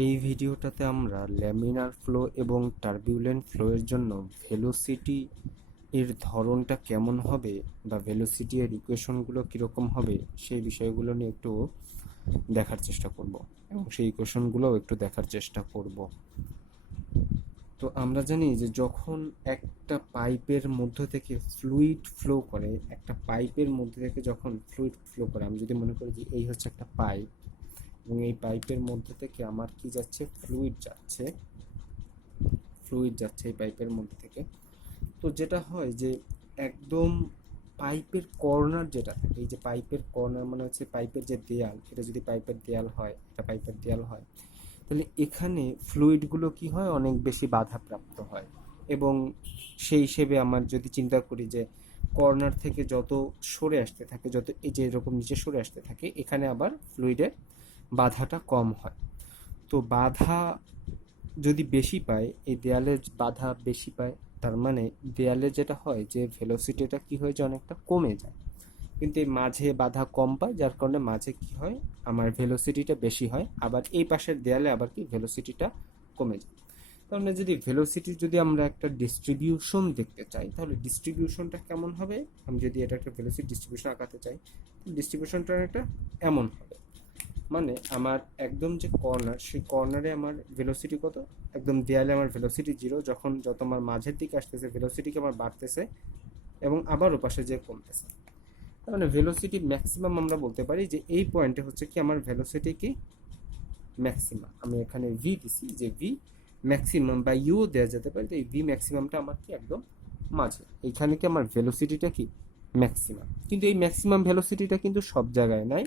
এই ভিডিওটাতে আমরা ল্যামিনার ফ্লো এবং টার্বিউলেন্ট ফ্লো এর জন্য ভেলোসিটি এর ধরনটা কেমন হবে বা ভেলোসিটি এর ইকুয়েশনগুলো কীরকম হবে সেই বিষয়গুলো নিয়ে একটু দেখার চেষ্টা করব এবং সেই ইকুয়েশনগুলোও একটু দেখার চেষ্টা করব। তো আমরা জানি যে যখন একটা পাইপের মধ্য থেকে ফ্লুইড ফ্লো করে, একটা পাইপের মধ্যে থেকে যখন ফ্লুইড ফ্লো করে, আমি যদি মনে করি যে এই হচ্ছে একটা পাইপ এবং এই পাইপের মধ্যে থেকে আমার কি যাচ্ছে, ফ্লুইড যাচ্ছে এই পাইপের মধ্যে থেকে। তো যেটা হয় যে একদম পাইপের কর্নার যেটা থাকে, এই যে পাইপের কর্নার মানে হচ্ছে পাইপের যে দেয়াল, এটা যদি পাইপের দেয়াল হয়, এটা পাইপের দেয়াল হয়, তাহলে এখানে ফ্লুইডগুলো কি হয়, অনেক বেশি বাধাপ্রাপ্ত হয়। এবং সেই হিসেবে আমার যদি চিন্তা করি যে কর্নার থেকে যত সরে আসতে থাকে, যত এই যে এরকম নিচে সরে আসতে থাকে, এখানে আবার ফ্লুইডের বাধাটা কম হয়। তো বাধা যদি বেশি পায়, এই দেয়ালের বাধা বেশি পায়, তার মানে দেয়ালে যেটা হয় যে ভেলোসিটিটা কি হয়ে যায়, অনেকটা কমে যায়। কিন্তু এই মাঝে বাধা কম পায়, যার কারণে মাঝে কি হয়, আমার ভেলোসিটিটা বেশি হয়। আবার এই পাশের দেয়ালে আবার কি ভেলোসিটিটা কমে যায়। তার মানে যদি ভেলোসিটির যদি আমরা একটা ডিস্ট্রিবিউশন দেখতে চাই, তাহলে ডিস্ট্রিবিউশনটা কেমন হবে, আমি যদি এটা একটা ভেলোসিটি ডিস্ট্রিবিউশন আঁকাতে চাই, ডিস্ট্রিবিউশনটা একটা এমন হবে, মানে আমার একদম যে কর্নার, সেই কর্নারে আমার ভেলোসিটি কত, একদম দেয়ালে আমার ভেলোসিটি জিরো, যখন যত আমার মাঝের দিকে আসতেছে ভেলোসিটিকে আমার বাড়তেছে এবং আবার ওপাশে যে কমতেছে। তার মানে ভেলোসিটি ম্যাক্সিমাম আমরা বলতে পারি যে এই পয়েন্টে হচ্ছে কি আমার ভেলোসিটি কি ম্যাক্সিমাম। আমি এখানে ভি দিছি, যে ভি ম্যাক্সিমাম বা ইউ দেওয়া যেতে পারে, তো এই ভি ম্যাক্সিমামটা আমার কি একদম মাঝে, এইখানে কি আমার ভেলোসিটিটা কি ম্যাক্সিমাম। কিন্তু এই ম্যাক্সিমাম ভেলোসিটিটা কিন্তু সব জায়গায় নাই,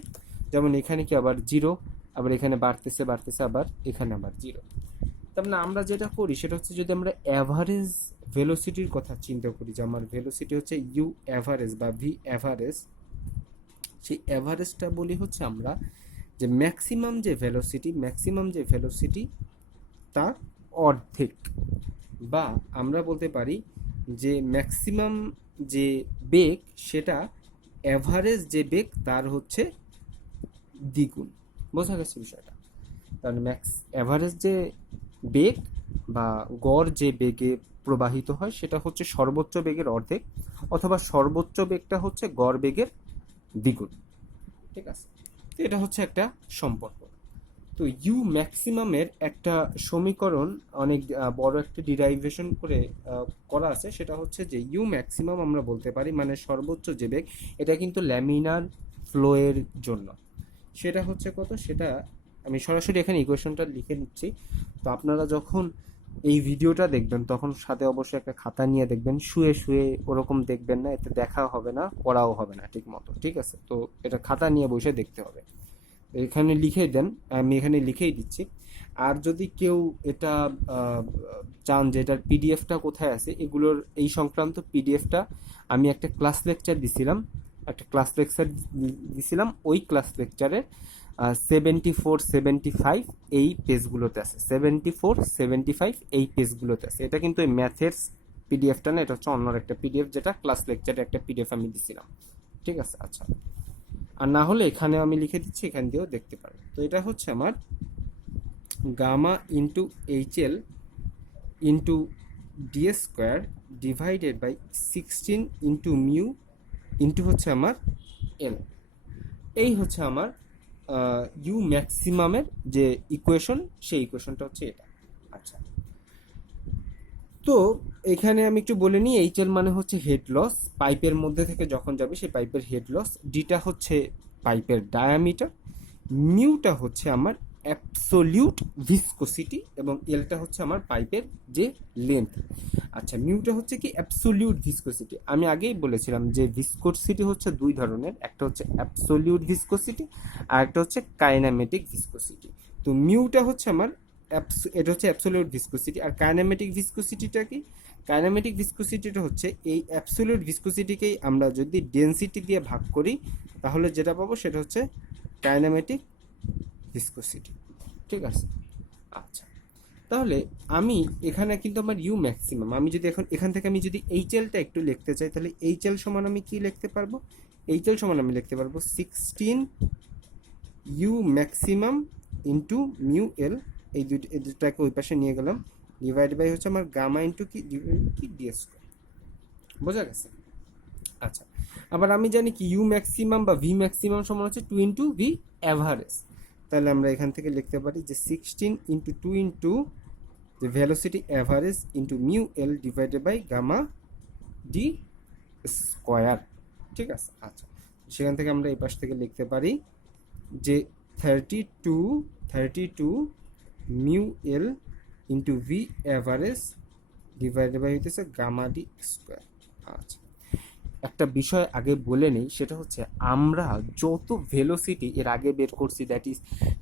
যেমন এখানে কি আবার জিরো, আবার এখানে বাড়তেছে বাড়তেছে, আবার এখানে আবার জিরো। তার মানে আমরা যেটা করি সেটা হচ্ছে, যদি আমরা অ্যাভারেজ ভেলোসিটির কথা চিন্তা করি, যে আমার ভেলোসিটি হচ্ছে ইউ অ্যাভারেজ বা ভি অ্যাভারেজ, সেই অ্যাভারেজটা বলি হচ্ছে আমরা যে ম্যাক্সিমাম যে ভেলোসিটি তার অর্ধেক, বা আমরা বলতে পারি যে ম্যাক্সিমাম যে বেগ সেটা অ্যাভারেজ যে বেগ তার হচ্ছে দ্বিগুণ। বোঝা গেছে বিষয়টা? কারণ অ্যাভারেজ যে বেগ বা গড় যে বেগে প্রবাহিত হয় সেটা হচ্ছে সর্বোচ্চ বেগের অর্ধেক, অথবা সর্বোচ্চ বেগটা হচ্ছে গড় বেগের দ্বিগুণ। ঠিক আছে, তো এটা হচ্ছে একটা সম্পর্ক। তো ইউ ম্যাক্সিমামের একটা সমীকরণ, অনেক বড় একটা ডিরাইভেশন করে করা আছে, সেটা হচ্ছে যে ইউ ম্যাক্সিমাম আমরা বলতে পারি মানে সর্বোচ্চ যে বেগ, এটা কিন্তু ল্যামিনার ফ্লোয়ের জন্য সেটা হচ্ছে কত, সেটা আমি সরাসরি এখানে ইকুয়েশনটা লিখে নিচ্ছি। তো আপনারা যখন এই ভিডিওটা দেখবেন তখন সাথে অবশ্যই একটা খাতা নিয়ে দেখবেন, শুয়ে শুয়ে ওরকম দেখবেন না, এতে দেখা হবে না, পড়াও হবে না ঠিক মতো। ঠিক আছে, তো এটা খাতা নিয়ে বসে দেখতে হবে। এখানে লিখে দেন, আমি এখানে লিখেই দিচ্ছি। আর যদি কেউ এটা চান যে এটার পিডিএফটা কোথায় আছে, এগুলোর এই সংক্রান্ত পিডিএফটা আমি একটা ক্লাস লেকচার দিছিলাম, ওই ক্লাস লেকচারের 74-75 এই পেজগুলোতে আছে, 74-75 এই পেজগুলোতে আছে। এটা কিন্তু এই ম্যাথের পিডিএফটা না, এটা হচ্ছে অন্য একটা পিডিএফ, যেটা ক্লাস লেকচারের একটা পিডিএফ আমি দিছিলাম। ঠিক আছে, আচ্ছা। আর না হলে এখানেও আমি লিখে দিচ্ছি, এখান দিয়েও দেখতে পারবেন। তো এটা হচ্ছে আমার gamma into HL into DS square divided by 16 into mu into হচ্ছে আমার এল। এই হচ্ছে আমার ইউ ম্যাক্সিমামের যে ইকুয়েশন, সেই ইকুয়েশনটা হচ্ছে এটা। আচ্ছা, তো এখানে আমি একটু বলে নিই, এইচএল মানে হচ্ছে হেড লস, পাইপের মধ্যে থেকে যখন যাবে সেই পাইপের হেড লস, ডিটা হচ্ছে পাইপের ডায়ামিটার, মিউটা হচ্ছে আমার অ্যাবসোলিউট ভিসকোসিটি, এবং এলটা হচ্ছে আমার পাইপের যে লেন্থ। আচ্ছা, মিউটা হচ্ছে কি অ্যাবসোলিউট ভিসকোসিটি। আমি আগেই বলেছিলাম যে ভিসকোসিটি হচ্ছে দুই ধরনের, একটা হচ্ছে অ্যাবসোলিউট ভিসকোসিটি আর একটা হচ্ছে কাইনামেটিক ভিসকোসিটি। তো মিউটা হচ্ছে আমার এটা হচ্ছে অ্যাবসোলিউট ভিসকোসিটি। আর কাইনেমেটিক ভিসকোসিটিটা কি, কাইনেমেটিক ভিসকোসিটিটা হচ্ছে এই অ্যাবসোলিউট ভিসকোসিটিকেই আমরা যদি ডেনসিটি দিয়ে ভাগ করি, তাহলে যেটা পাবো সেটা হচ্ছে কাইনেমেটিক ভিসকোসিটি। ঠিক আছে, আচ্ছা। তাহলে আমি এখানে কিন্তু আমার ইউ ম্যাক্সিমাম, আমি যদি এখান থেকে আমি যদি এইচএলটা একটু লিখতে চাই, তাহলে এইচএল সমান আমি কি লিখতে পারবো, এইচএল সমান আমি লিখতে পারবো 16 u maximum into mu L. এই দুটাকে ওই পাশে নিয়ে গেলাম, ডিভাইড বাই হচ্ছে আমার গামা ইন্টু কি ডি স্কোয়ার। বোঝা গেছে? আচ্ছা, আবার আমি জানি কি ইউ ম্যাক্সিমাম বা ভি ম্যাক্সিমাম সমান হচ্ছে 2 ইন্টু ভি অ্যাভারেজ। তাহলে আমরা এখান থেকে লিখতে পারি যে 16 ইন্টু 2 ইন্টু যে velocity average into mu L divided by gamma D square. ঠিক আছে? আচ্ছা, সেখান থেকে আমরা এই পাশ থেকে লিখতে পারি যে 32 mu L into V average divided by হইতেছে গামা ডি স্কোয়ার। আচ্ছা, একটা বিষয় আগে বলে নেই, সেটা হচ্ছে আমরা যত ভেলোসিটি এর আগে বের করছি, that is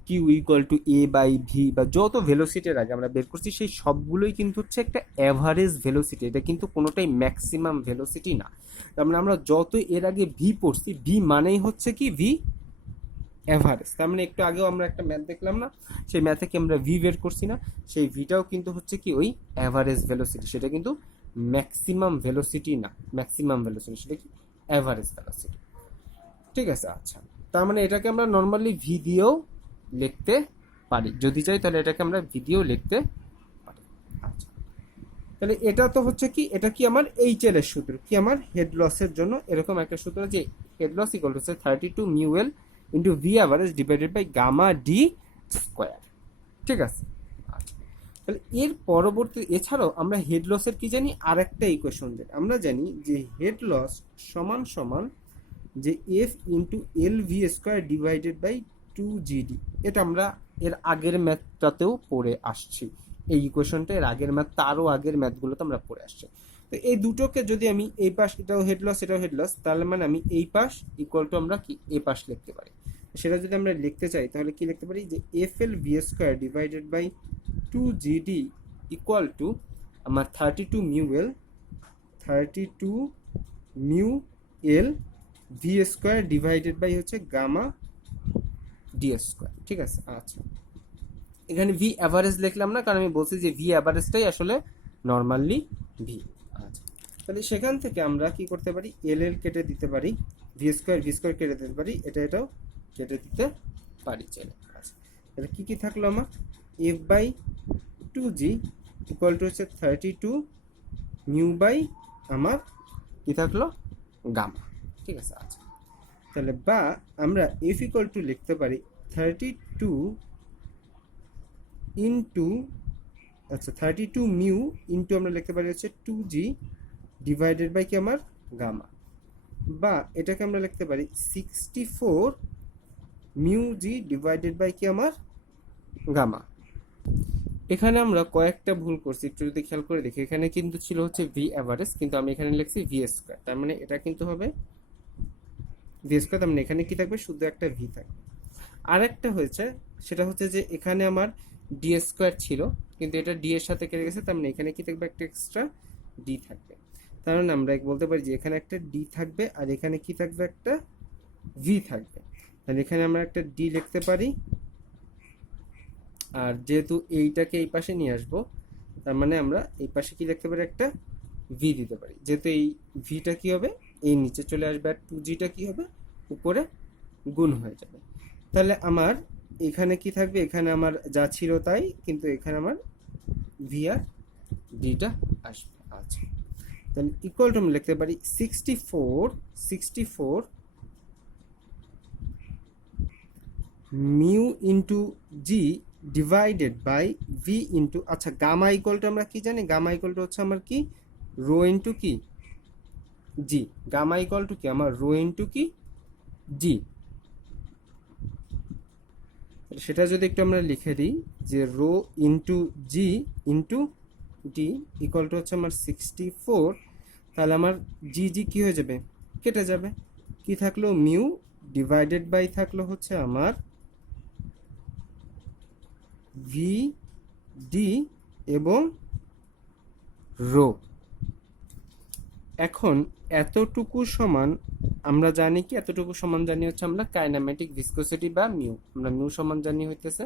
Q equal to A by V, বা যত ভেলোসিটির আগে আমরা বের করছি সেই সবগুলোই কিন্তু হচ্ছে একটা অ্যাভারেজ ভেলোসিটি, এটা কিন্তু কোনোটাই ম্যাক্সিমাম ভেলোসিটি না। তার মানে আমরা যত এর আগে ভি পড়ছি, ভি মানেই হচ্ছে কি ভি অ্যাভারেজ। তার মানে একটু আগেও আমরা একটা ম্যাথ দেখলাম না, সেই ম্যাথে কি আমরা ভি বের করছি না, সেই ভিটাও কিন্তু হচ্ছে কি ওই অ্যাভারেজ ভেলোসিটি, সেটা কিন্তু ম্যাক্সিমাম ভেলোসিটি না, ম্যাক্সিমাম ভেলোসিটি সেটা কি অ্যাভারেজ ভেলোসিটি। ঠিক আছে? আচ্ছা, তার মানে এটাকে আমরা নর্মালি ভি দিয়েও লিখতে পারি, যদি চাই তাহলে এটাকে আমরা ভি দিয়েও লিখতে পারি। আচ্ছা, তাহলে এটা তো হচ্ছে কি, এটা কি আমার এইচএল এর সূত্র, কি আমার হেড লসের জন্য এরকম একটা সূত্র যে head loss equal to 32 mu L into V average divided by gamma D square. ঠিক আছে? আচ্ছা, তাহলে এর পরবর্তী এছাড়াও আমরা হেড লসের কি জানি, আর একটা ইকুয়েশন জানি, আমরা জানি যে হেড লস সমান সমান যে F into L V square divided by 2 GD. এটা আমরা এর আগের ম্যাথটাতেও পড়ে আসছি, এই ইকুয়েশনটা এর আগের ম্যাথ, তারও আগের ম্যাথগুলোতে আমরা পড়ে আসছি। তো এই দুটোকে যদি আমি এই পাশ, এটাও হেড লস এটাও হেড লস, তাহলে মানে আমি এই পাশ ইকুয়াল টু আমরা কি এ পাশ লিখতে পারি। সেটা যদি আমরা লিখতে চাই তাহলে কি লিখতে পারি যে F L V square divided by 2 GD equal to আমার 32 mu L V square divided by হচ্ছে গামা ডি স্কোয়ার। ঠিক আছে? আচ্ছা, এখানে ভি অ্যাভারেজ লিখলাম না, কারণ আমি বলছি যে ভি অ্যাভারেজটাই আসলে নর্মালি ভি। আচ্ছা, তাহলে সেখান থেকে আমরা কি করতে পারি, এল এল কেটে দিতে পারি, ভি স্কোয়ার কেটে দিতে পারি, এটাও কেটে দিতে পারি চাইলে। আচ্ছা, তাহলে কি কি থাকলো আমার, F by 2 G equal to হচ্ছে 32 মিউ বাই আমার কি থাকলো গামা। ঠিক আছে? আচ্ছা, তাহলে বা আমরা এফ ইকুয়াল টু লিখতে পারি 32 ইন্টু, আচ্ছা 32 মিউ ইন্টু আমরা লিখতে পারি হচ্ছে 2 জি ডিভাইডেড বাই কি আমার গামা, বা এটাকে আমরা লিখতে পারি 64 মিউ জি ডিভাইডেড বাই কি আমার গামা। এখানে আমরা কয়েকটা ভুল করছি, একটু যদি খেয়াল করে দেখি, এখানে কিন্তু ছিল হচ্ছে ভি অ্যাভারেজ, কিন্তু আমি এখানে লিখছি ভি স্কোয়ার, তার মানে এটা কিন্তু হবে ভি স্কোয়ার, তার মানে এখানে কি থাকবে, শুধু একটা ভি থাকবে। আরেকটা হয়েছে, সেটা হচ্ছে যে এখানে আমার ডি স্কোয়ার ছিল, কিন্তু এটা ডি এর সাথে কেটে গেছে, তার মানে এখানে কি থাকবে, একটা এক্সট্রা ডি থাকবে। তার মানে আমরা বলতে পারি যে এখানে একটা ডি থাকবে আর এখানে কি থাকবে, একটা ভি থাকবে। তাহলে এখানে আমরা একটা ডি লিখতে পারি, আর যেহেতু এইটাকে এই পাশে নিয়ে আসবো, তার মানে আমরা এই পাশে কি লিখতে পারি, একটা ভি দিতে পারি, যেহেতু এই ভিটা কি হবে, এই নিচে চলে আসবে, আর 2জিটা কি হবে, উপরে গুণ হয়ে যাবে। তাহলে আমার এখানে কি থাকবে, এখানে আমার যা ছিল তাই, কিন্তু এখানে আমার ভি আর ডিটা আসবে। আচ্ছা, তাহলে ইকুয়াল টু আমরা লিখতে পারি 64 mu into g divided by v into, আচ্ছা গামা ইকুয়াল টু আমরা কি জানি, গামা ইকুয়াল টু হচ্ছে আমার কি রো ইন্টু কি জি, গামা ইকুয়াল টু কি আমার রো ইন্টু কি জি। সেটা যদি একটু আমরা লিখে দিই যে rho into g into d equal to হচ্ছে আমার 64, তাহলে আমার জি জি কি হয়ে যাবে, কেটে যাবে, কি থাকলো মিউ ডিভাইডেড বাই থাকলো হচ্ছে আমার ভি ডি এবং রো। এখন এতটুকু সমান আমরা জানি কি, এতটুকু সমান জানি হচ্ছে আমরা কাইনেমেটিক ভিসকোসিটি বা মিউ, আমরা মিউ সমান জানি হইতেছে,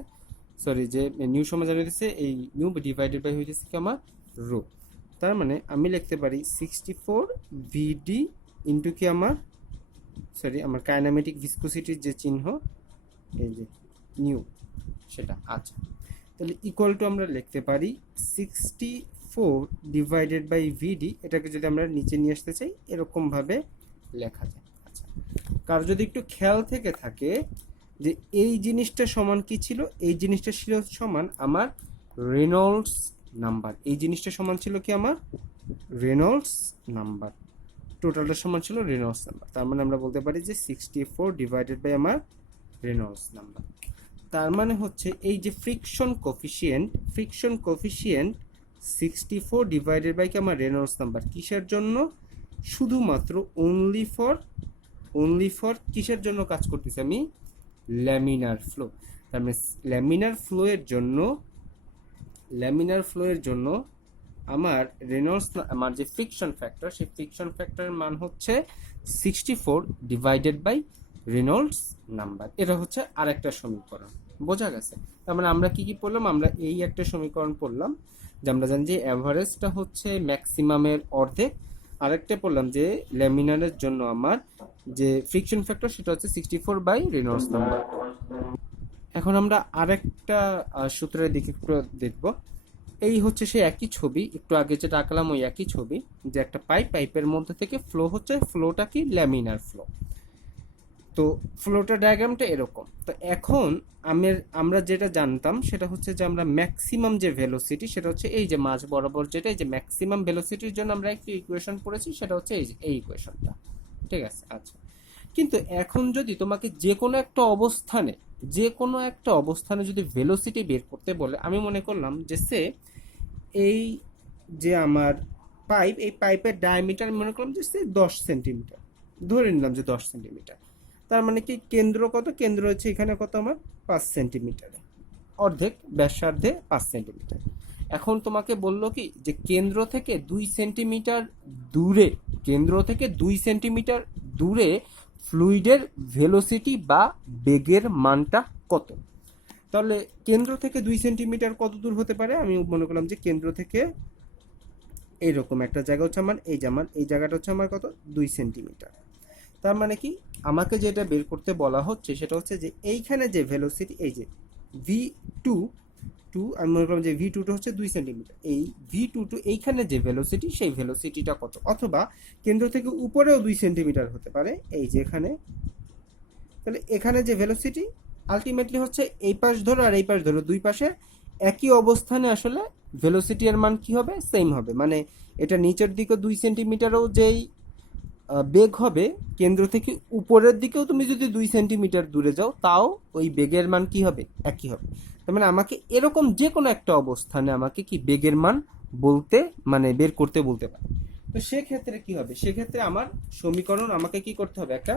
সরি যে মিউ সমান জানি হইতেছে এই মিউ ডিভাইডেড বাই হইতেছে কি আমার রো। তার মানে আমি লিখতে পারি 64 ভিডি ইন্টু কি আমার, সরি আমার কাইনেমেটিক ভিসকোসিটির যে চিহ্ন এই যে নিউ সেটা। আচ্ছা, তাহলে ইকুয়াল টু আমরা লিখতে পারি 64 ডিভাইডেড বাই ভিডি। এটাকে যদি আমরা নিচে নিয়ে আসতে চাই এরকমভাবে লেখা যায়। আচ্ছা, কার যদি একটু খেয়াল থেকে থাকে যে এই জিনিসটা সমান কি ছিল, এই জিনিসটা ছিল সমান আমার রেনল্ডস নাম্বার। এই জিনিসটা সমান ছিল কি আমার রেনল্ডস নাম্বার, টোটালটা সমান ছিল রেনল্ডস নাম্বার। তার মানে আমরা বলতে পারি যে 64 ডিভাইডেড বাই আমার রেনল্ডস নাম্বার। তার মানে হচ্ছে এই যে ফ্রিকশন কোফিশিয়েন্ট 64 ডিভাইডেড বাই কি আমার রেনল্ডস নাম্বার, কিসের জন্য? শুধুমাত্র অনলি ফর কিসের জন্য কাজ করতেছি আমি? Laminar flow. তার মানে ল্যামিনার ফ্লো এর জন্য আমার রেনল্ডস, আমার যে ফ্রিকশন ফ্যাক্টর, সেই ফ্রিকশন ফ্যাক্টরের মান হচ্ছে 64 ডিভাইডেড বাই রেনল্ডস নাম্বার। এটা হচ্ছে আরেকটা সমীকরণ। বোঝা গেছে? তার মানে আমরা কি পড়লাম? আমরা এই একটা সমীকরণ পড়লাম যে আমরা জানি যে অ্যাভারেজটা হচ্ছে ম্যাক্সিমামের অর্ধেক। আরেকটা পড়লাম যে ল্যামিনারের জন্য আমার যে ফ্রিকশন ফ্যাক্টর সেটা হচ্ছে 64 বাই রেনল্ডস নাম্বার। এখন আমরা আরেকটা সূত্রের দিকে একটু দেখব। এই হচ্ছে সেই একই ছবি, একটু আগে যেটা আঁকলাম ওই একই ছবি, যে একটা পাইপের মধ্যে থেকে ফ্লো হচ্ছে, ফ্লোটা কি ল্যামিনার ফ্লো। তো ফ্লোটা ডায়াগ্রামটা এরকম। তো এখন আমরা যেটা জানতাম সেটা হচ্ছে যে আমরা ম্যাক্সিমাম যে ভেলোসিটি সেটা হচ্ছে এই যে মাঝ বরাবর যেটা, এই যে ম্যাক্সিমাম ভেলোসিটির জন্য আমরা একটি ইকুয়েশন পড়েছি, সেটা হচ্ছে এই ইকুয়েশনটা। ঠিক আছে? আচ্ছা, কিন্তু এখন যদি তোমাকে যে কোনো একটা অবস্থানে যদি ভেলোসিটি বের করতে বলে, আমি মনে করলাম যে এই যে আমার এই পাইপের ডায়ামিটার মনে করলাম যে 10 সেন্টিমিটার, ধরে নিলাম যে 10 সেন্টিমিটার। তার মানে কি কেন্দ্র কত? কেন্দ্র হচ্ছে এখানে কত আমার 5 সেন্টিমিটারে, অর্ধেক ব্যাসার্ধে 5 সেন্টিমিটার। এখন তোমাকে বললো কি যে কেন্দ্র থেকে 2 সেন্টিমিটার দূরে ফ্লুইডের ভেলোসিটি বা বেগের মানটা কত? তাহলে কেন্দ্র থেকে 2 সেন্টিমিটার কত দূর হতে পারে? আমি মনে করলাম যে কেন্দ্র থেকে এইরকম একটা জায়গা হচ্ছে আমার এই জায়গাটা হচ্ছে আমার কত? 2 সেন্টিমিটার। তার মানে কি আমাকে যেটা বের করতে বলা হচ্ছে সেটা হচ্ছে যে এইখানে যে ভেলোসিটি, এই যে V2, আমি মনে করলাম যে V2 হচ্ছে 2 সেন্টিমিটার, এই V2 এইখানে যে ভেলোসিটি সেই ভেলোসিটিটা কত? অথবা কেন্দ্র থেকে উপরেও 2 সেন্টিমিটার হতে পারে, এই যে এখানে। তাহলে এখানে যে ভেলোসিটি আলটিমেটলি হচ্ছে এই পাশ ধরো আর এই পাশ ধরো, দুই পাশে একই অবস্থানে আসলে ভেলোসিটি এর মান কি হবে? সেম হবে। মানে এটা নিচের দিকে 2 সেন্টিমিটারও যেই বেগ হবে, কেন্দ্র থেকে উপরের দিকেও তুমি যদি 2 সেন্টিমিটার দূরে যাও তাও ওই বেগের মান কি হবে? একই হবে। তার মানে আমাকে এরকম যে কোনো একটা অবস্থানে আমাকে কি বেগের মান বের করতে বলতে পারে। তো সেক্ষেত্রে কি হবে? সেক্ষেত্রে আমার সমীকরণ আমাকে কি করতে হবে? একটা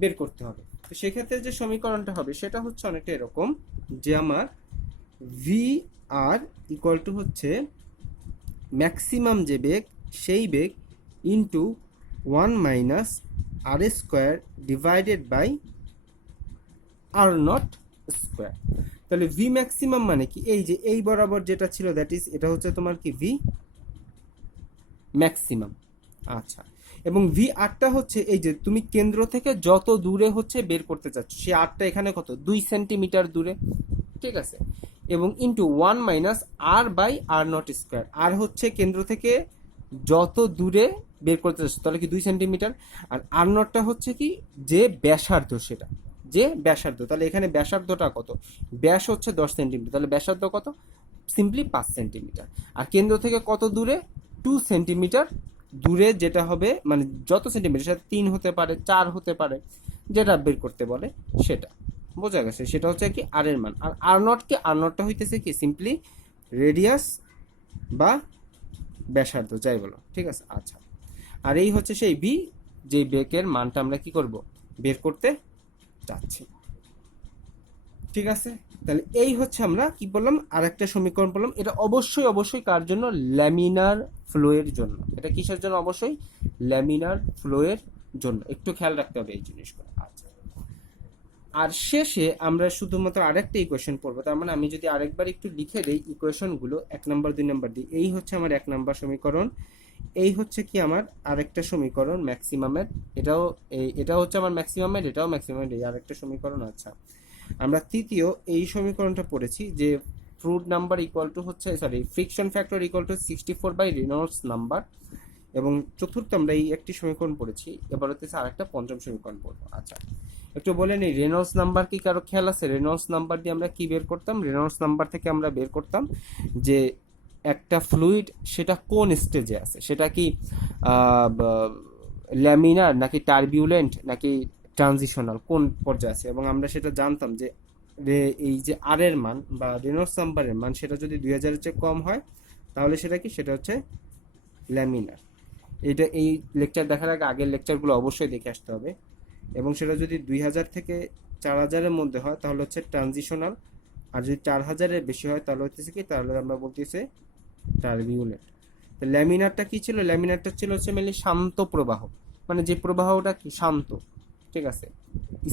বের করতে হবে। তো সেক্ষেত্রে যে সমীকরণটা হবে সেটা হচ্ছে অনেকটা এরকম যে আমার ভি আর ইকুয়াল টু হচ্ছে ম্যাক্সিমাম যে বেগ সেই বেগ into 1 minus R square divided by R naught square. তাহলে ভি ম্যাক্সিমাম মানে কি? এই যে এই বরাবর যেটা ছিল দ্যাট ইজ এটা হচ্ছে তোমার কি ভি ম্যাক্সিমাম। আচ্ছা, এবং ভি আরটা হচ্ছে এই যে তুমি কেন্দ্র থেকে যত দূরে হচ্ছে বের করতে চাচ্ছ সেই আরটা এখানে কত? 2 সেন্টিমিটার দূরে। ঠিক আছে? এবং into 1 minus R by R naught square. আর হচ্ছে কেন্দ্র থেকে যত দূরে বের করতে চাচ্ছ, তাহলে কি 2 সেন্টিমিটার। আর আর নটটা হচ্ছে কি যে ব্যাসার্ধ, সেটা যে ব্যাসার্ধ। তাহলে এখানে ব্যাসার্ধটা কত? ব্যাস হচ্ছে 10 সেন্টিমিটার, তাহলে ব্যাসার্ধ কত? Simply 5 centimetre. আর কেন্দ্র থেকে কত দূরে? 2 সেন্টিমিটার দূরে, যেটা হবে মানে যত সেন্টিমিটার, সেটা 3 হতে পারে, 4 হতে পারে, যেটা বের করতে বলে সেটা। বোঝা গেছে? সেটা হচ্ছে কি আর এর মান। আর আর নটটা হইতেছে কি সিম্পলি রেডিয়াস বা ব্যাসার্ধ, যাই বলো। ঠিক আছে? আচ্ছা, আর এই হচ্ছে সেই ভি, যে বেগের মানটা আমরা কি করব? বের করতে চাচ্ছি। ঠিক আছে? তাহলে এই হচ্ছে আমরা কি বললাম, আর একটা সমীকরণ বললাম। এটা অবশ্যই কার জন্য? ল্যামিনার ফ্লো এর জন্য। এটা কিসের জন্য? অবশ্যই ল্যামিনার ফ্লো এর জন্য। একটু খেয়াল রাখতে হবে এই জিনিসগুলো। আচ্ছা, আর শেষে আমরা শুধুমাত্র আরেকটা ইকুয়েশন পড়বো। তার মানে আমি যদি আরেকবার একটু লিখে দেই ইকুয়েশনগুলো 1 নম্বর 2 নম্বর দিই। এই হচ্ছে আমার 1 নম্বর সমীকরণ, এই হচ্ছে কি আমার আরেকটা সমীকরণ ম্যাক্সিমামের, এটা হচ্ছে আমার ম্যাক্সিমামের, এটাও ম্যাক্সিমামের, এই আরেকটা সমীকরণ। আচ্ছা, আমরা তৃতীয় এই সমীকরণটা পড়েছি যে ফ্লুইড নাম্বার ইকুয়াল টু হচ্ছে friction factor equal to 64 by Reynolds number. এবং চতুর্থ আমরা এই একটি সমীকরণ পড়েছি, এবার হচ্ছে আরেকটা পঞ্চম সমীকরণ পড়বো। আচ্ছা, একটু বলে নিই, রেনল্ডস নাম্বার কি কারো খেয়াল আছে? রেনল্ডস নাম্বার দিয়ে আমরা কি বের করতাম? রেনল্ডস নাম্বার থেকে আমরা বের করতাম যে একটা ফ্লুইড সেটা কোন স্টেজে আছে, সেটা কি ল্যামিনার নাকি টার্বিউলেন্ট নাকি ট্রানজিশনাল, কোন পর্যায়ে আছে। এবং আমরা সেটা জানতাম যে এই যে আর এর মান বা রেনল্ডস নাম্বারের মান সেটা যদি 2000-এর চেয়ে কম হয় তাহলে সেটা কি, সেটা হচ্ছে ল্যামিনার। এটা এই লেকচার দেখার আগে আগের লেকচারগুলো অবশ্যই দেখে আসতে হবে। এবং সেটা যদি 2000 থেকে 4000-এর মধ্যে হয় তাহলে হচ্ছে ট্রানজিশনাল, আর যদি 4000-এর বেশি হয় তাহলে হচ্ছে কি, তাহলে আমরা বলতেছি টার্বিউলেন্ট। তো ল্যামিনারটা কি ছিল? ল্যামিনারটা ছিল হচ্ছে মেনলি শান্ত প্রবাহ, মানে যে প্রবাহটা কি শান্ত, ঠিক আছে।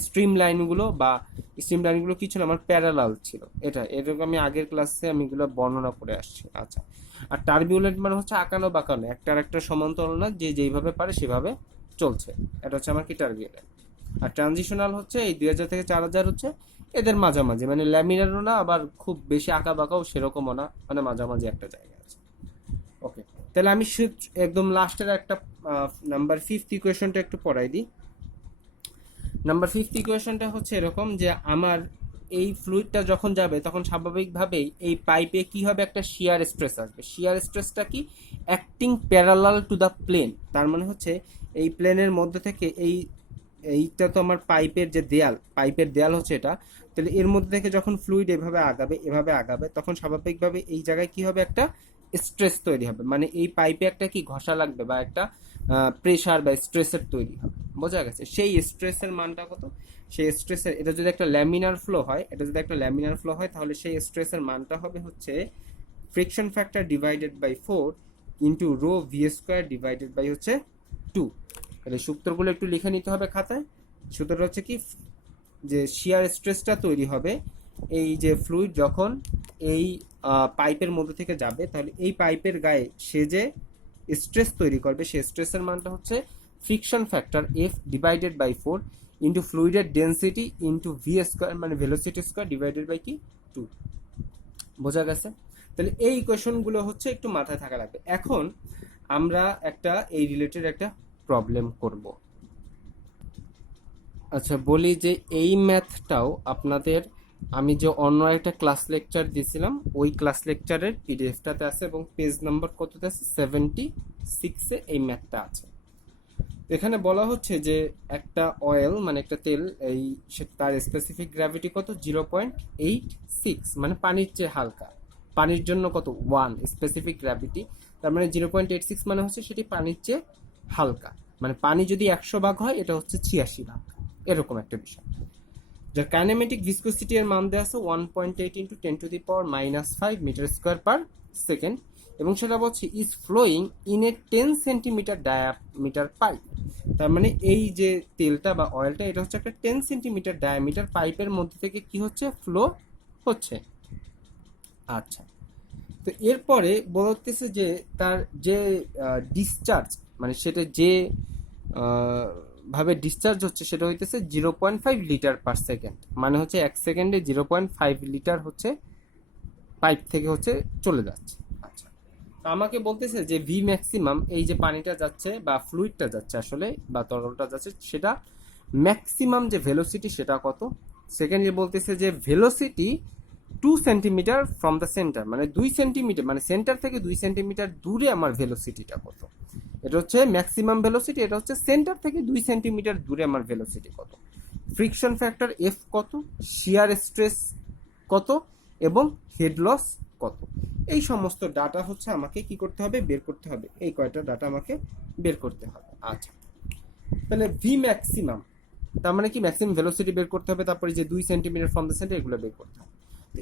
স্ট্রিম লাইনগুলো কি ছিল, আমার প্যারালাল ছিল। এরকম আমি আগের ক্লাসে আমি এগুলো বর্ণনা করে আসছি। আচ্ছা, আর টার্বিউলেন্ট মানে হচ্ছে আঁকানো বাঁকানো, একটা আর একটা সমান্তরাল না, যে যেইভাবে পারে সেভাবে চলছে, এটা হচ্ছে আমার কি টার্বিউলেন্ট। আর ট্রানজিশনাল হচ্ছে এই 2000 থেকে 4000 হচ্ছে এদের মাঝামাঝি, মানে ল্যামিনারও না আবার খুব বেশি আঁকা বাঁকাও সেরকমও না, মানে মাঝামাঝি একটা জায়গা আছে। ওকে, তাহলে আমি একদম লাস্টের একটা নাম্বার 5th ইকুয়েশনটা একটু পড়াই দিই। নাম্বার 5th ইকুয়েশনটা হচ্ছে এরকম যে আমার এই ফ্লুইডটা যখন যাবে তখন স্বাভাবিকভাবেই এই পাইপে কি হবে, একটা শিয়ার স্ট্রেস আসবে। শিয়ার স্ট্রেসটা কি, acting parallel to the plane. তার মানে হচ্ছে এই প্লেনের মধ্যে থেকে এইটা তো আমার পাইপের দেয়াল হচ্ছে এটা। তাহলে এর মধ্যে থেকে যখন ফ্লুইড এভাবে আগাবে তখন স্বাভাবিকভাবে এই জায়গায় কি হবে, একটা স্ট্রেস তৈরি হবে, মানে এই পাইপে একটা কি ঘষা লাগবে বা একটা প্রেসার বা স্ট্রেসের তৈরি হবে। বোঝা গেছে? সেই স্ট্রেসের মানটা কত? সেই স্ট্রেসের, এটা যদি একটা ল্যামিনার ফ্লো হয় তাহলে সেই স্ট্রেসের মানটা হবে হচ্ছে friction factor divided by 4 into rho v square divided by হচ্ছে 2। তাহলে সূত্রগুলো একটু লিখে নিতে হবে খাতায়। সূত্রটা হচ্ছে কি, যে শিয়ার স্ট্রেসটা তৈরি হবে এই যে ফ্লুইড যখন এই পাইপের মধ্যে থেকে যাবে, তাহলে এই পাইপের গায়ে সে যে স্ট্রেস তৈরি করবে সেই স্ট্রেসের মানটা হচ্ছে friction factor F divided by 4 into ফ্লুইডের ডেন্সিটি ইন্টু ভি স্কোয়ার মানে ভেলোসিটি স্কোয়ার ডিভাইডেড বাই কি 2। বোঝা গেছে? তাহলে এই ইকুয়েশনগুলো হচ্ছে একটু মাথায় থাকা লাগবে। এখন আমরা একটা এই রিলেটেড একটা প্রবলেম করব। আচ্ছা, বলি যে এই ম্যাথটাও আপনাদের আমি যে অন্য একটা ক্লাস লেকচার দিয়েছিলাম ওই ক্লাস লেকচারের পিডিএফটাতে আছে এবং পেজ নাম্বার কততে আছে, 76-এ এই ম্যাথটা আছে। এখানে বলা হচ্ছে যে একটা অয়েল মানে একটা তেল, তার স্পেসিফিক গ্র্যাভিটি কত, 0.86, মানে পানির চেয়ে হালকা। পানির জন্য কত, 1 স্পেসিফিক গ্র্যাভিটি। তার মানে 0.86 মানে হচ্ছে সেটি পানির চেয়ে হালকা, মানে পানি যদি 100 ভাগ হয় এটা হচ্ছে 86 ভাগ, এরকম একটা বিষয়। যার কাইনেমেটিক ভিসকোসিটি এর মান দেওয়া আছে 1.8 into 10⁻⁻5 metre square per second, এবং সেটা বলছে is flowing in a 10 centimetre diameter pipe. তার মানে এই যে তেলটা বা অয়েলটা এটা হচ্ছে একটা 10 সেন্টিমিটার ডায়ামিটার পাইপের মধ্যে থেকে কি হচ্ছে, ফ্লো হচ্ছে। আচ্ছা, তো এরপরে বলতেছে যে তার যে ডিসচার্জ, মানে সেটা যে ভাবে ডিসচার্জ হচ্ছে সেটা হইতেছে 0.5 লিটার পার সেকেন্ড, মানে হচ্ছে 1 সেকেন্ডে 0.5 লিটার হচ্ছে পাইপ থেকে হচ্ছে চলে যাচ্ছে। আচ্ছা, তো আমাকে বলতেছে যে ভি ম্যাক্সিমাম, এই যে পানিটা যাচ্ছে বা ফ্লুইডটা যাচ্ছে আসলে বা তরলটা যাচ্ছে, সেটা ম্যাক্সিমাম যে ভেলোসিটি সেটা কত। সেকেন্ডলি বলতেছে যে velocity 2 centimetre from the centre, মানে 2 সেন্টিমিটার, মানে সেন্টার থেকে 2 সেন্টিমিটার দূরে আমার ভেলোসিটিটা কত। এটা হচ্ছে ম্যাক্সিমাম ভেলোসিটি, এটা হচ্ছে সেন্টার থেকে 2 সেন্টিমিটার দূরে আমার ভেলোসিটি কত, ফ্রিকশন ফ্যাক্টর এফ কত, শিয়ার স্ট্রেস কত, এবং হেড লস কত। এই সমস্ত ডাটা হচ্ছে আমাকে কি করতে হবে, বের করতে হবে। এই কয়টা ডাটা আমাকে বের করতে হবে। আচ্ছা, তাহলে ভি ম্যাক্সিমাম তার মানে কি, ম্যাক্সিমাম ভেলোসিটি বের করতে হবে, তারপরে যে 2 সেন্টিমিটার ফ্রম দ্য সেন্টার এগুলো বের করতে হবে।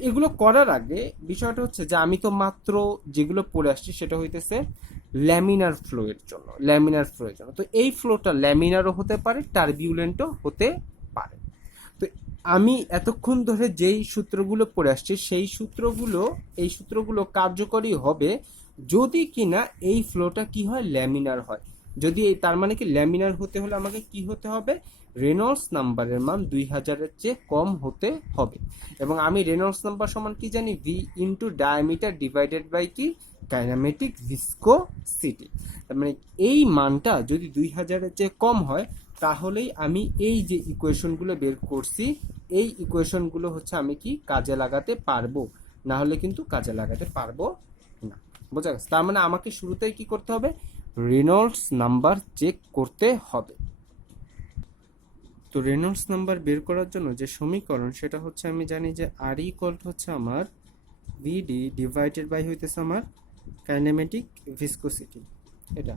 এগুলো করার আগে বিষয়টা হচ্ছে যে আমি তো মাত্র যেগুলো পড়ে আসছি সেটা হইতেছে ল্যামিনার ফ্লো এর জন্য, তো এই ফ্লোটা ল্যামিনারও হতে পারে, টার্বিউলেন্টও হতে পারে। তো আমি এতক্ষণ ধরে যেই সূত্রগুলো পড়ে আসছি এই সূত্রগুলো কার্যকরী হবে যদি কিনা এই ফ্লোটা কি হয়, ল্যামিনার হয়। যদি তার মানে কি, ল্যামিনার হতে হলে আমাকে কি হতে হবে, রেনল্ডস নাম্বারের মান 2000-এর চেয়ে কম হতে হবে। এবং আমি রেনল্ডস নাম্বার সমান কি জানি, v into diameter divided by কি, কাইনেমেটিক ভিসকোসিটি। তার মানে এই মানটা যদি 2000-এর চেয়ে কম হয় তাহলেই আমি এই যে ইকুয়েশনগুলো বের করছি এই ইকুয়েশনগুলো হচ্ছে আমি কি কাজে লাগাতে পারবো, না হলে কিন্তু কাজে লাগাতে পারবো না। বোঝা গেছে? তার মানে আমাকে শুরুতেই কি করতে হবে, রেনল্ডস নাম্বার চেক করতে হবে। তো রেনল্ডস নাম্বার বের করার জন্য যে সমীকরণ সেটা হচ্ছে আমি জানি যে আর ইকুয়াল হচ্ছে আমার ভিডি ডিভাইডেড বাই হইতেছে আমার কাইনেমেটিক ভিসকোসিটি। এটা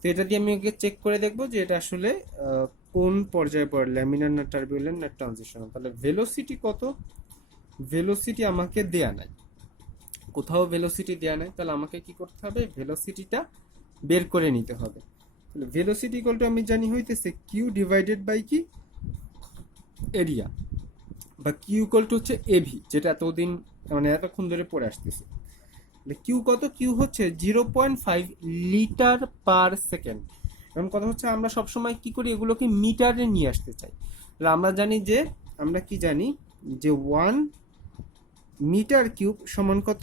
তো এটা দিয়ে আমি আগে চেক করে দেখবো যে এটা আসলে কোন পর্যায়ে পড়ে, ল্যামিনার না টার্বুলেন্ট না ট্রানজিশনাল। তাহলে ভেলোসিটি কত, ভেলোসিটি আমাকে দেয়া নাই, কোথাও ভেলোসিটি দেয়া নাই, তাহলে আমাকে কি করতে হবে, ভেলোসিটিটা বের করে নিতে হবে। তাহলে ভেলোসিটি ইকুয়াল টু আমি জানি হইতেছে কিউ ডিভাইডেড বাই কি এরিয়া, বা কিউ ইকুয়াল টু হচ্ছে এভি, যেটা এতদিন মানে এতক্ষণ ধরে পড়ে আসতেছে। কিউ কত, কিউ হচ্ছে 0.5 লিটার পার সেকেন্ড। এরকম কথা হচ্ছে আমরা সবসময় কি করি, এগুলোকে মিটারে নিয়ে আসতে চাই। তাহলে আমরা জানি যে, আমরা কি জানি যে 1 মিটার কিউব সমান কত,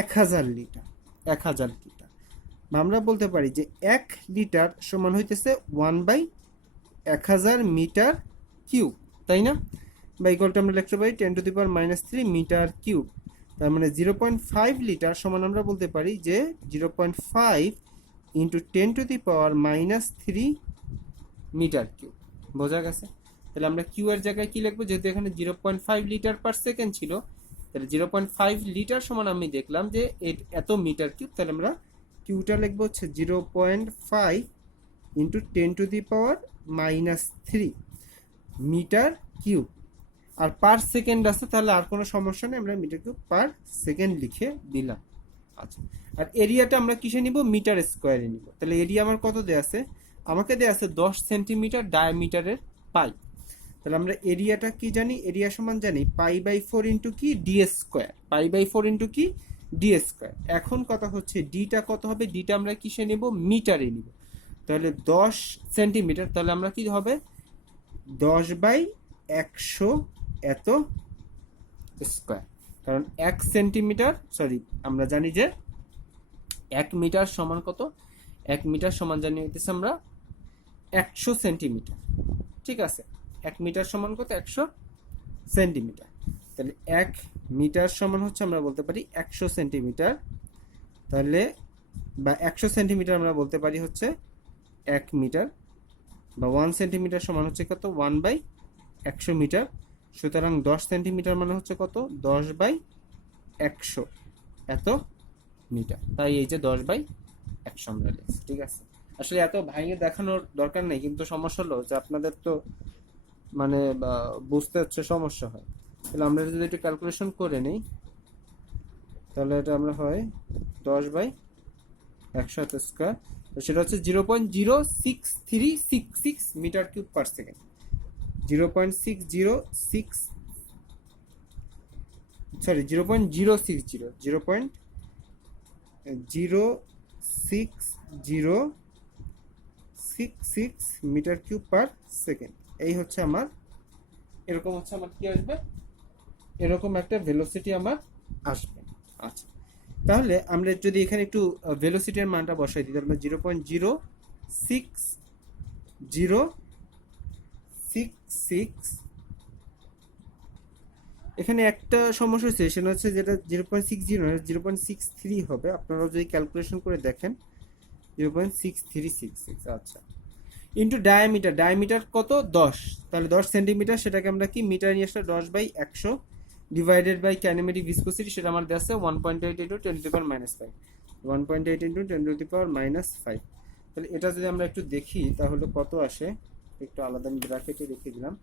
1000 লিটার, 1000 লিটার। বা আমরা বলতে পারি যে 1 লিটার সমান হইতেছে 1/1000 মিটার কিউব, তাই না? বা ইকুয়ালটা আমরা লিখতে পারি 10⁻³ মিটার কিউব। তার মানে 0.5 লিটার সমান আমরা বলতে পারি যে 0.5 ইন্টু 10⁻³ মিটার কিউব। বোঝা গেছে? তাহলে আমরা কিউ এর জায়গায় কি লিখবো, যেহেতু এখানে 0.5 লিটার পার সেকেন্ড ছিল, তাহলে 0.5 লিটার সমান আমি দেখলাম যে এত মিটার কিউব। তাহলে আমরা কিউটা লিখবো হচ্ছে 0.5 ইন্টু 10⁻³ মিটার কিউব। আর পার সেকেন্ড আছে, তাহলে আর কোনো সমস্যা নেই, আমরা মিটার কিউব পার সেকেন্ড লিখে দিলাম। আচ্ছা, আর এরিয়াটা আমরা কিসে নিব, মিটার স্কোয়ারে নিব। তাহলে এরিয়া আমার কত দেয়া আছে, আমাকে দেয়া আছে 10 সেন্টিমিটার ডায়ামিটারের পাইপ। তাহলে আমরা এরিয়াটা কি জানি, এরিয়া সমান জানি π/4 ইন্টু কি ডি স্কোয়ার, π/4 ইন্টু কি ডি স্কোয়ার। এখন কথা হচ্ছে ডিটা কত হবে, ডিটা আমরা কিসে নিব, মিটারে নিব। তাহলে 10 সেন্টিমিটার, তাহলে আমরা কি হবে 10/100 এত স্কোয়ার। কারণ 1 সেন্টিমিটার, সরি আমরা জানি যে 1 মিটার সমান কত, 1 মিটার সমান জানি হইতেছে আমরা 100 সেন্টিমিটার। ঠিক আছে, 1 মিটার সমান কত, 100 সেন্টিমিটার। তাহলে 1 মিটার সমান হচ্ছে আমরা বলতে পারি 100 সেন্টিমিটার। তাহলে বা 100 সেন্টিমিটার আমরা বলতে পারি হচ্ছে 1 মিটার, বা 1 সেন্টিমিটার সমান হচ্ছে কত, 1/100 মিটার। সুতরাং 10 সেন্টিমিটার মানে হচ্ছে কত, 10/100 এত মিটার। তাই এই যে 10/100 আমরা লিখছি। ঠিক আছে, আসলে এত ভাঙে দেখানোর দরকার নেই, কিন্তু সমস্যা হলো যে আপনাদের তো মানে বুঝতে হচ্ছে সমস্যা হয়। তাহলে আমরা যদি একটু ক্যালকুলেশন করে নিই, তাহলে এটা আমরা হয় 10/100 এত স্কোয়ার, সেটা হচ্ছে 0.06366 metre cube per second. 0.606 sorry 0.060 metre cube per second. এই হচ্ছে আমার, এরকম হচ্ছে আমার কি আসবে, এরকম একটা ভেলোসিটি আমার আসবে। আচ্ছা, তাহলে আমরা যদি এখানে একটু ভেলোসিটির মানটা বসাই দিই, তাহলে 0.06066। এখানে একটা সমস্যা হচ্ছে, সেটা হচ্ছে যেটা 0.60 নয় 0.63 হবে। আপনারা যদি ক্যালকুলেশন করে দেখেন 0.6366। আচ্ছা, ইন্টু ডায়ামিটার, ডায়ামিটার কত 10, তাহলে 10 সেন্টিমিটার, সেটাকে আমরা কি মিটার নিয়ে আসলে 10/100 ডিভাইডেড বাই কাইনেমেটিক ভিসকোসিটি, সেটা আমার দেওয়া আছে 1.8 ইন্টু 10⁻⁵, 1.8 ইন্টু 10⁻⁵। তাহলে এটা যদি আমরা একটু দেখি তাহলে কত আসে, একটু আলাদা আমি ব্র্যাকেটে রেখে দিলাম।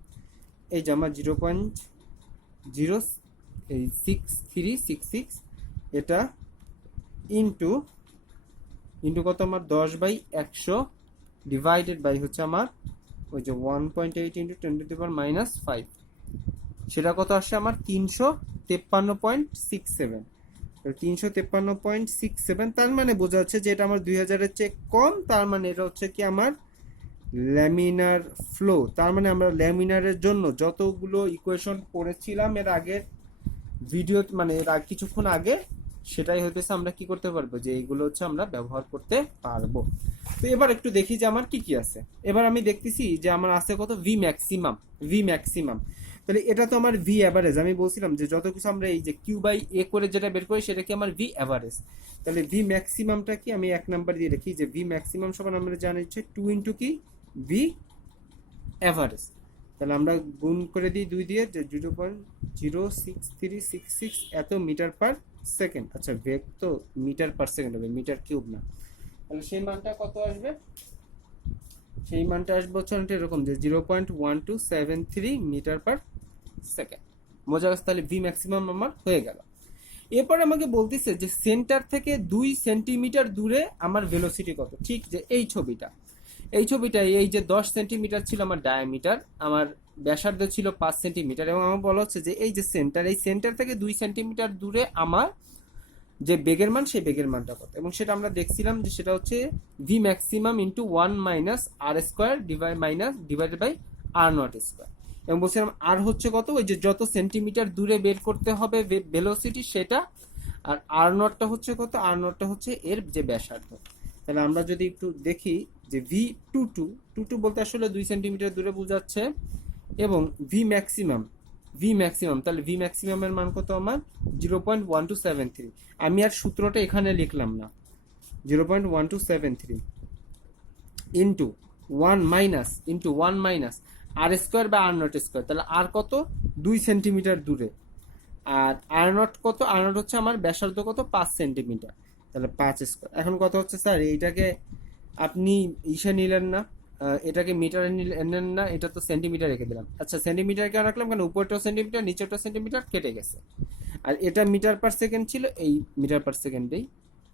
এই যে আমার 0.06366 এটা ইন্টু কত আমার 10/100 ডিভাইডেড বাই হচ্ছে আমার ওই যে 1.8 ইন্টু 10⁻⁵, সেটা কত আসছে আমার 353.67। 353.67, তার মানে বোঝা যাচ্ছে যে এটা আমার 2000-এর চেয়ে কম। তার মানে এটা হচ্ছে কি আমার ল্যামিনার ফ্লো, তার মানে আমরা ল্যামিনারের জন্য যতগুলো ইকুয়েশন পড়েছিলাম এর আগের ভিডিও, মানে এর কিছুক্ষণ আগে, সেটাই হইতেছে আমরা কি করতে পারবো, যে এইগুলো হচ্ছে আমরা ব্যবহার করতে পারবো। তো এবার একটু দেখি যে আমার কি কি আছে। এবার আমি দেখতেছি যে আমার আছে কত, ভি ম্যাক্সিমাম। ভি ম্যাক্সিমাম, তাহলে এটা তো আমার ভি অ্যাভারেজ। আমি বলছিলাম যে যত কিছু আমরা এই যে কিউ বাই এ করে যেটা বের করি সেটা কি আমার ভি অ্যাভারেজ। তাহলে ভি ম্যাক্সিমামটা কি আমি এক নাম্বার দিয়ে রাখি, যে ভি ম্যাক্সিমাম সমান আমরা জানি হচ্ছে 2 ইন্টু কি, ভি অ্যাভারেজ। তাহলে আমরা গুণ করে দিই 2 দিয়ে, যে 0.06366 এত মিটার পার সেকেন্ড। আচ্ছা ভেগ তো মিটার পার সেকেন্ড হবে, মিটার কিউব না। তাহলে সেই মানটা কত আসবে, সেই মানটা আসবে হচ্ছে এরকম, যে 0.1273 মিটার পার সেকেন্ড। বোঝা গেছে? তাহলে ভি ম্যাক্সিমাম আমার হয়ে গেল। এরপর আমাকে বলতেছে যে সেন্টার থেকে 2 সেন্টিমিটার দূরে আমার ভেলোসিটি কত। ঠিক যে এই ছবিটা, এই ছবিটায় এই যে 10 সেন্টিমিটার ছিল আমার ডায়ামিটার, আমার ব্যাসার্ধ ছিল 5 সেন্টিমিটার, এবং আমার বলা হচ্ছে যে এই যে সেন্টার, এই সেন্টার থেকে 2 সেন্টিমিটার দূরে আমার যে বেগের মান, সেই বেগের মানটা কত। এবং সেটা আমরা দেখছিলাম যে সেটা হচ্ছে v maximum into 1 minus R square divided by R naught square. এবং বলছিলাম আর হচ্ছে কত, ওই যে যত সেন্টিমিটার দূরে বের করতে হবে ভেলোসিটি সেটা, আর আর নটটা হচ্ছে কত, আর নটটা হচ্ছে এর যে ব্যাসার্ধ। তাহলে আমরা যদি একটু দেখি যে ভি টু টু বলতে আসলে 2 সেন্টিমিটার দূরে বোঝাচ্ছে, এবং ভি ম্যাক্সিমাম, তাহলে ভি ম্যাক্সিমামের মান কত আমার 0.1273। আমি আর সূত্রটা এখানে লিখলাম না, 0.1273 ইন্টু 1 মাইনাস আর স্কোয়ার বা আর নট স্কোয়ার। তাহলে আর কত, 2 সেন্টিমিটার দূরে, আর আর নট কত, আর নট হচ্ছে আমার ব্যাসার্ধ কত, 5 সেন্টিমিটার। তাহলে 5 স্কোয়ার। এখন কত হচ্ছে স্যার, এইটাকে আপনি ইসে নিলেন না, এটাকে মিটারে নেন না, এটা তো সেন্টিমিটার রেখে দিলাম। আচ্ছা সেন্টিমিটার কেন রাখলাম, কারণ উপরটাও সেন্টিমিটার নিচেরটাও সেন্টিমিটার, কেটে গেছে। আর এটা মিটার পার সেকেন্ড ছিল, এই মিটার পার সেকেন্ডেই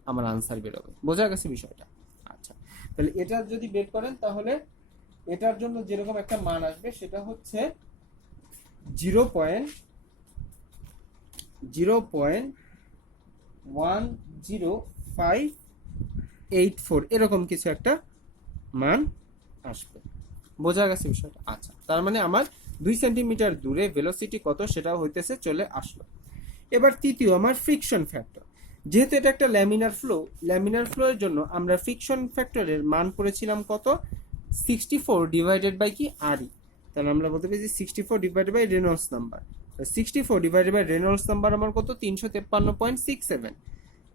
আমার আনসার বেরোবে। বোঝা গেছে বিষয়টা? আচ্ছা, তাহলে এটা যদি বের করেন তাহলে এটার জন্য যেরকম একটা মান আসবে সেটা হচ্ছে 0.10584 এরকম কিছু একটা মান আসবে। বোঝা গেছে বিষয়টা? আচ্ছা, তার মানে আমার 2 সেন্টিমিটার দূরে ভেলোসিটি কত সেটা হইতেছে চলে আসলো। এবার তৃতীয় আমার ফ্রিকশন ফ্যাক্টর। যেহেতু এটা একটা ল্যামিনার ফ্লো এর জন্য আমরা ফ্রিকশন ফ্যাক্টরের মান করেছিলাম কত, 64 ডিভাইডেড বাই কি, আরই। তাহলে আমরা বলতে পারি যে 64 divided by Reynolds number. 64 divided by Reynolds number আমার কত, 353.67,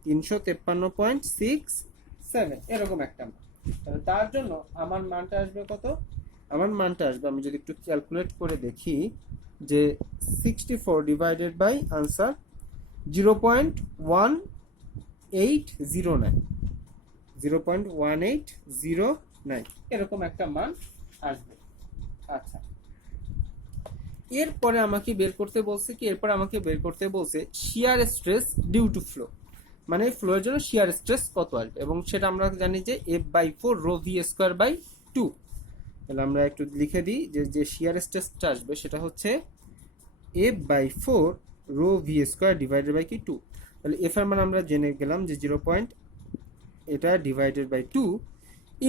353.67 এরকম একটা মান। তাহলে তার জন্য আমার মানটা আসবে কত, আমার মানটা আসবে, আমি যদি একটু ক্যালকুলেট করে দেখি, যে 64 ডিভাইডেড বাই আনসার 0.1809, 0.1809 এরকম একটা মান আসবে। আচ্ছা, এরপরে আমাকে বের করতে বলছে কি, এরপরে আমাকে বের করতে বলছে shear stress due to flow, মানে ফ্লোয়ের জন্য শিয়ার স্ট্রেস কত আসবে, এবং সেটা আমরা জানি যে F/4 rho v square by 2। তাহলে আমরা একটু লিখে দিই যে যে শিয়ার স্ট্রেসটা আসবে সেটা হচ্ছে F/4 rho v square divided by কি 2। তাহলে এফ এর মান আমরা জেনে গেলাম যে 0. এটা ডিভাইডেড বাই 2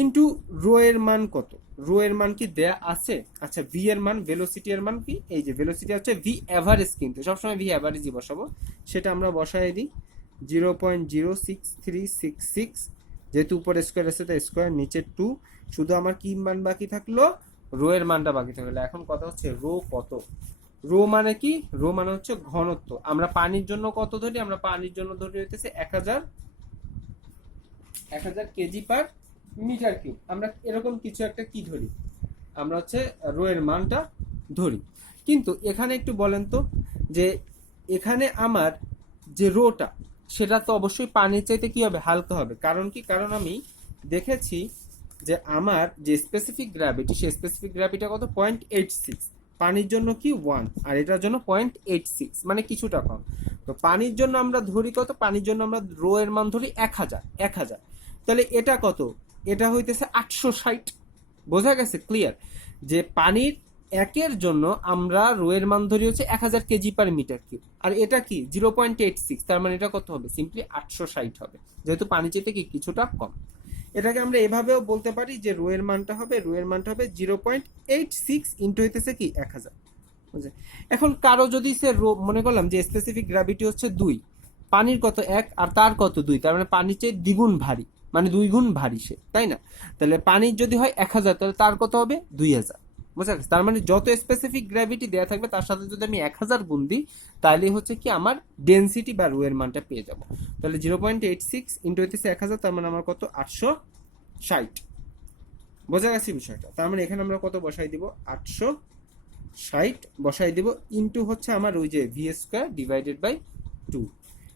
ইন্টু রো এর মান কত, রো এর মান কি দেয়া আছে। আচ্ছা ভি এর মান, ভেলোসিটি এর মান কি, এই যে ভেলোসিটি হচ্ছে ভি অ্যাভারেজ, কিন্তু সবসময় ভি অ্যাভারেজই বসাবো, সেটা আমরা বসাই দিই 0.06366, যেহেতু উপরে স্কোয়ার আছে তাই স্কোয়ার, নিচে 2, শুধু আমার কি মান বাকি থাকলো, রো এর মানটা বাকি থাকলো। এখন কথা হচ্ছে রো কত, রো মানে কি, রো মানে হচ্ছে ঘনত্ব। আমরা পানির জন্য কত ধরি, আমরা পানির জন্য ধরি হইতেছে 1000 কেজি পার মিটার কিউব। আমরা এরকম কিছু একটা কি ধরি, আমরা হচ্ছে রো এর মানটা ধরি। কিন্তু এখানে একটু বলেন তো, যে এখানে আমার যে রোটা সেটা তো অবশ্যই পানির চাইতে কি হবে, হালকা হবে। কারণ কি, কারণ আমি দেখেছি যে আমার যে স্পেসিফিক গ্র্যাভিটি, সেই স্পেসিফিক গ্র্যাভিটি কত, 0.86, পানির জন্য কি 1, আর এটার জন্য 0.86, মানে কিছুটা কম। তো পানির জন্য আমরা ধরি কত, পানির জন্য আমরা রো এর মান ধরি 1000। তাহলে এটা কত, এটা হইতেছে 860। বোঝা গেছে? ক্লিয়ার? যে পানির একের জন্য আমরা রো এর মান ধরি হচ্ছে 1000 কেজি পার মিটার কিউব, আর এটা কি 0.86, তার মানে এটা কত হবে, সিম্পলি 860 হবে, যেহেতু পানি চেয়ে কি কিছুটা কম। এটাকে আমরা এভাবেও বলতে পারি যে রো এর মানটা হবে 0.86 ইন্টু হইতেছে কি 1000। বুঝছে? এখন কারো যদি সে রো মনে করলাম যে স্পেসিফিক গ্র্যাভিটি হচ্ছে 2, পানির কত 1 আর তার কত 2, তার মানে পানির চেয়ে দ্বিগুণ ভারী, মানে 2 গুণ ভারী সে, তাই না? তাহলে পানির যদি হয় 1000, তাহলে তার কত হবে 2000। বুঝা গেছে? তার মানে যত স্পেসিফিক গ্র্যাভিটি দেওয়া থাকবে তার সাথে যদি আমি 1000 গুণ দিই, তাহলে হচ্ছে কি আমার ডেনসিটি বা রো এর মানটা পেয়ে যাব। তাহলে 0.86 ইন্টু হইতেছে 1000, তার মানে আমার কত 860। বোঝা গেছে বিষয়টা? তার মানে এখানে আমরা কত বসাই দিব 860 বসাই দিব, ইন্টু হচ্ছে আমার ওই যে ভি স্কোয়ার ডিভাইডেড বাই 2,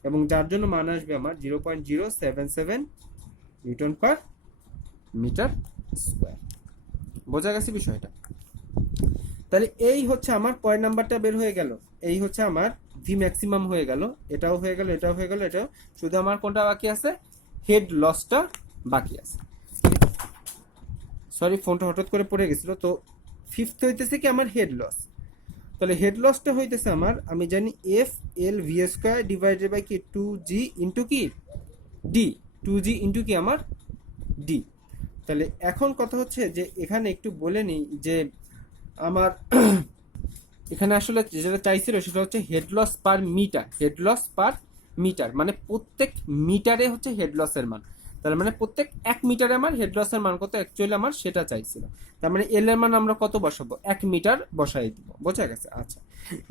এবং যার জন্য মান আসবে আমার 0.077 নিউটন পার মিটার স্কোয়ার। বোঝা গেছে বিষয়টা? তাহলে এই হচ্ছে আমার কয় নাম্বারটা বের হয়ে গেল, এই হচ্ছে আমার ভি ম্যাক্সিমাম হয়ে গেল, এটাও হয়ে গেল, এটাও হয়ে গেল, এটাও। শুধু আমার কোনটা বাকি আছে, হেড লসটা বাকি আছে। সরি, ফোনটা হঠাৎ করে পড়ে গেছিল। তো ফিফথ হইতেছে কি আমার হেড লস। তাহলে হেড লসটা হইতেছে আমার, আমি জানি f L V square divided by কি 2g ইন্টু কি ডি, 2g ইন্টু কি আমার ডি। তাহলে এখন কথা হচ্ছে যে এখানে একটু বলে নিই যে আমার এখানে আসলে যেটা চাইছিল সেটা হচ্ছে head loss per metre, head loss per metre মানে প্রত্যেক মিটারে হচ্ছে হেড লসের মান। তার মানে প্রত্যেক 1 মিটারে আমার হেড লসের মান কত, অ্যাকচুয়ালি আমার সেটা চাইছিল। তার মানে এল এর মান আমরা কত বসাবো, 1 মিটার বসাই দিব। বোঝা গেছে? আচ্ছা,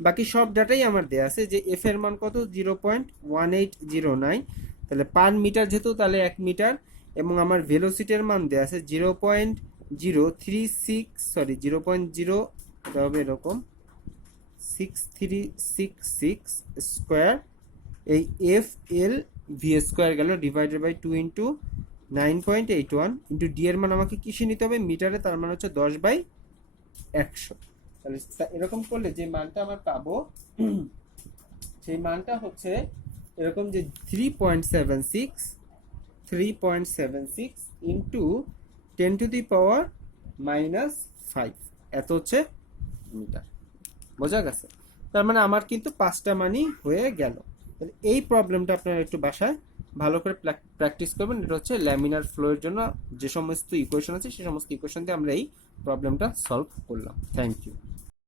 বাকি সব ডাটাই আমার দেয়া আছে। যে এফ এর মান কত 0.1809, তাহলে পার মিটার যেহেতু, তাহলে 1 মিটার, এবং আমার ভেলোসিটির মান দেয়া আছে 0.036, সরি 0.0, এটা হবে এরকম 6366 স্কোয়ার, এই এফ এল ভি স্কোয়ার গেল divided by 2 into 9.81 into d এর মান আমাকে কিসে নিতে হবে, মিটারে, তার মানে হচ্ছে 10/100। তাহলে এরকম করলে যে মানটা আমার পাবো সেই মানটা হচ্ছে এরকম যে 3.76 ইন্টু 10⁻⁻5, এত হচ্ছে মিটার। বোঝা গেছে? তার মানে আমার কিন্তু 5টা মানই হয়ে গেল। এই প্রবলেমটা আপনারা একটু বাসায় ভালো করে প্র্যাকটিস করবেন। এটা হচ্ছে ল্যামিনার ফ্লো এর জন্য যে সমস্ত ইকুয়েশন আছে সেই সমস্ত ইকুয়েশন দিয়ে আমরা এই প্রবলেমটা সলভ করলাম। Thank you.